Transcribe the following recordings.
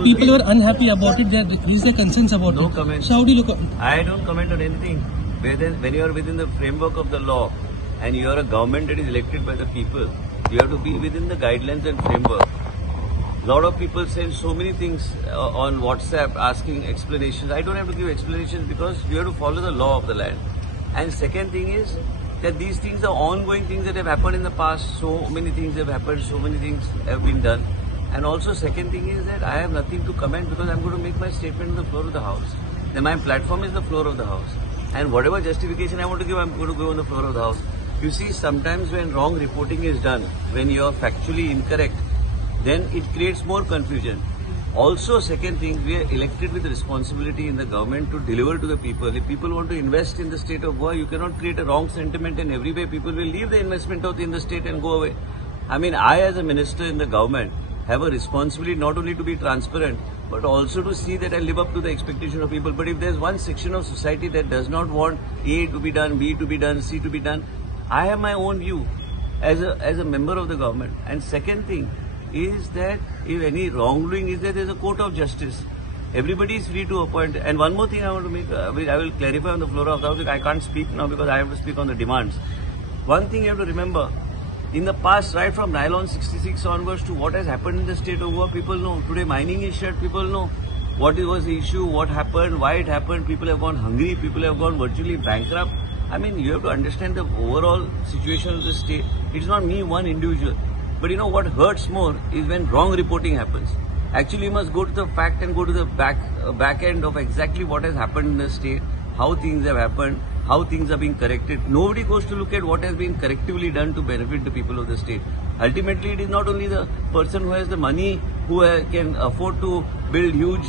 When people were unhappy about it, there is their concerns about it. No comment. So how do you look? I don't comment on anything. When you are within the framework of the law and you are a government that is elected by the people, you have to be within the guidelines and framework. A lot of people send so many things on WhatsApp asking explanations. I don't have to give explanations because you have to follow the law of the land. And second thing is that these things are ongoing things that have happened in the past. So many things have happened, so many things have been done. And also second thing is that I have nothing to comment because I'm going to make my statement on the floor of the House. Then my platform is the floor of the House. And whatever justification I want to give, I'm going to go on the floor of the House. You see, sometimes when wrong reporting is done, when you are factually incorrect, then it creates more confusion. Also, second thing, we are elected with responsibility in the government to deliver to the people. If people want to invest in the state of Goa, you cannot create a wrong sentiment in every way. People will leave the investment in the state and go away. I mean, I as a minister in the government have a responsibility not only to be transparent, but also to see that I live up to the expectation of people. But if there's one section of society that does not want A to be done, B to be done, C to be done, I have my own view as a member of the government. And second thing is that if any wrongdoing is there, there's a court of justice. Everybody is free to appoint. And one more thing I want to make, which I will clarify on the floor of the House. I can't speak now because I have to speak on the demands. One thing you have to remember, in the past, right from Nylon 66 onwards to what has happened in the state of Goa, people know. Today mining is shut, people know. What was the issue, what happened, why it happened, people have gone hungry, people have gone virtually bankrupt. I mean, you have to understand the overall situation of the state. It's not me, one individual. But you know what hurts more is when wrong reporting happens. Actually, you must go to the fact and go to the back end of exactly what has happened in the state, how things have happened, how things are being corrected. Nobody goes to look at what has been correctively done to benefit the people of the state. Ultimately, it is not only the person who has the money, who can afford to build huge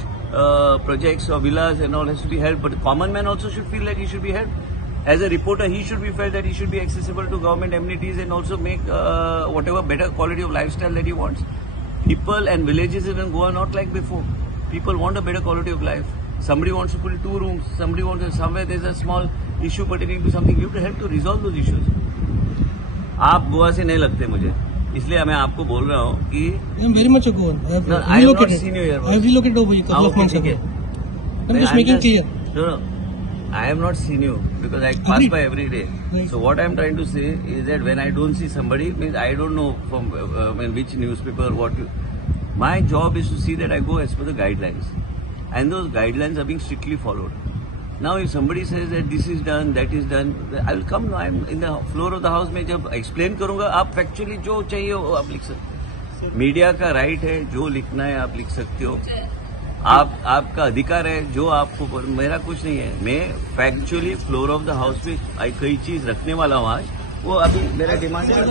projects or villas and all has to be helped, but the common man also should feel that he should be helped. As a reporter, he should be felt that he should be accessible to government amenities and also make whatever better quality of lifestyle that he wants. People and villages in Goa are not like before. People want a better quality of life. Somebody wants to put 2 rooms. Somebody wants somewhere there's a small issue pertaining to something. You have to help to resolve those issues. आप गोवा से नहीं लगते मुझे, इसलिए मैं आपको बोल रहा हूँ कि I'm very much a Goan. I have not seen you here. I have relocated over a couple of months ago. I'm just making clear. No. I have not seen you because I pass by every day. Right. So what I am trying to say is that when I don't see somebody, means I don't know from which newspaper or what. My job is to see that I go as per the guidelines, and those guidelines are being strictly followed. Now, if somebody says that this is done, that is done, I will come. I am in the floor of the house. मैं जब explain करूँगा, आप factually जो चाहिए वो आप लिख सकते हो. Media का right है, जो लिखना है आप लिख सकते हो. आपका अधिकार है, जो आपको, मेरा कुछ नहीं है. मैं factually floor of the house पे कई चीज रखने वाला हूँ आज. वो अभी मेरा डिमांड है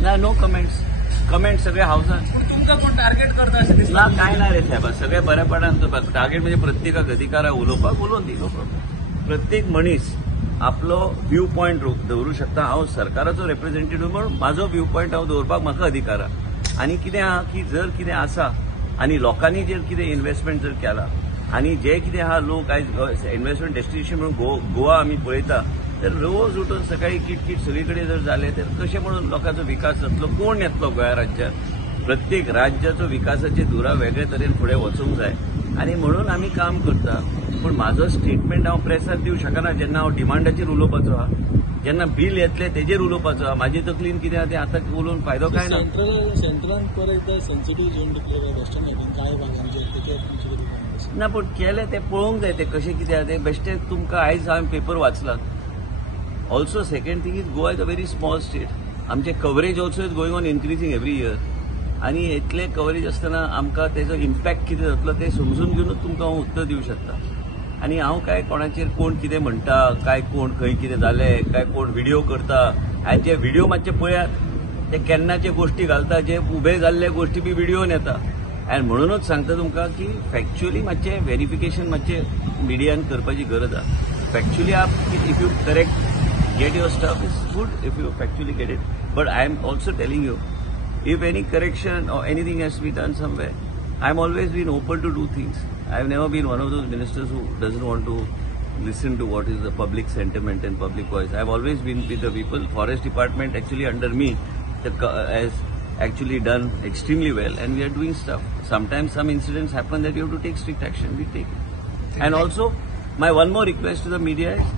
ना. नो कमेंट्स सगळे हाऊसात तुमका कोण टार्गेट करता ना काय नाही रे साहेब. सगळे बऱ्या पडान टार्गेट म्हणजे प्रत्येकाक अधिकार आहे उलोवपाक, उलोवन दी. No problem. प्रत्येक मनीस आपलो व्यू पॉयंट दवरूं शकता. हांव सरकाराचो रिप्रेझेंटेटिव्ह म्हणून म्हाजो व्यू पॉयंट हांव दवरपाक म्हाका अधिकार आहा. आणि कितें आहा की जर कितें आसा आनी लोकांनी जर कितें इन्व्हेस्टमेंट जर केला आनी जे कितें आहा लोक आयज इन्व्हेस्टमेंट डेस्टिनेशन म्हणून गोवा आमी पळयता, तर रोज उठून सकाळी किटकिट सगळीकडे जर जाले तर कशें म्हणून लोकांचो विकास जातलो, कोण येतलो गोंया राज्यात. प्रत्येक राज्याचो विकासाचे धुरा वेगळे तरेन फुडें वचूंक जाय आनी म्हणून आमी काम करता. पूण म्हाजो स्टेटमेंट हांव प्रेसार दिवंक शकना जेन्ना हांव डिमांडाचेर उलोवपाचो आहा, जेन्ना बील येतले तेजेर उलोवपाचो आहा. म्हाजी तकलीन कितें आहा तें आतां उलोवन फायदो काय ना. सेंट्रलान परत सेन्सिटिव्ह झोन डिक्लेअर वेस्टर्न कांय भागांचेर ना, पूण केलें तें पळोवंक जाय तें कशें कितें आहा तें. बेश्टें तुमकां आयज हांवें पेपर वाचला. Also second thing is Goa is a very small state. आमचें coverage also is going on increasing every year. आनी इतलें कवरेज आसतना आमकां तेजो इम्पॅक्ट कितें जातलो तें समजून घेवनूच तुमकां हांव उत्तर दिवंक शकता. आनी हांव काय कोणाचेर कोण कितें म्हणटा, काय कोण खंय कितें जालें, काय कोण व्हिडिओ करता, हाचे व्हिडिओ मातशे पळयात. ते केन्नाचे गोश्टी घालता, जे उबे जाल्ले गोश्टी बी व्हिडिओन येता. आनी म्हणूनच सांगता तुमकां की फॅक्च्युअली मातशें व्हेरिफिकेशन मातशें मिडियान करपाची गरज आहा. Factually if you correct get your stuff is good if you factually get it. But I am also telling you if any correction or anything has to be done somewhere, I'm always been open to do things. I've never been one of those ministers who doesn't want to listen to what is the public sentiment and public voice. I've always been with the people. Forest department actually under me, as actually done extremely well, and we are doing stuff. Sometimes some incidents happen that you have to take strict action. We take it. And also, my one more request to the media is,